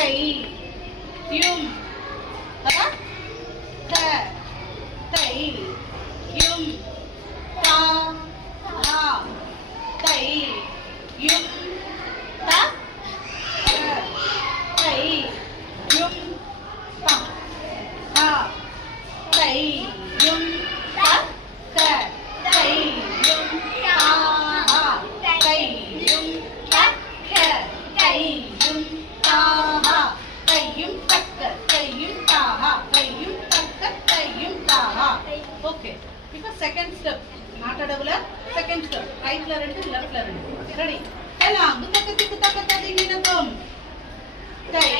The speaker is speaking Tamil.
தை யும் த தை யும் தா ஹா தை யும் த தை யும் த ஹா தை யும் த தை யும் தா ஹா தை யும் த தை யும் தா ஹா தையும் தக்க தையும் தாஹா தையும் தக்க தையும் தாஹா. ஓகே, இப்போ செகண்ட் ஸ்டெப் நாட்டடவுல செகண்ட் ஸ்டெப் ரைட்ல ரெண்டு லெஃப்ட்ல ரெண்டு. ரெடி எல்லாம் குத்தக்க திக்கு தக்க ததி நினக்கும் தை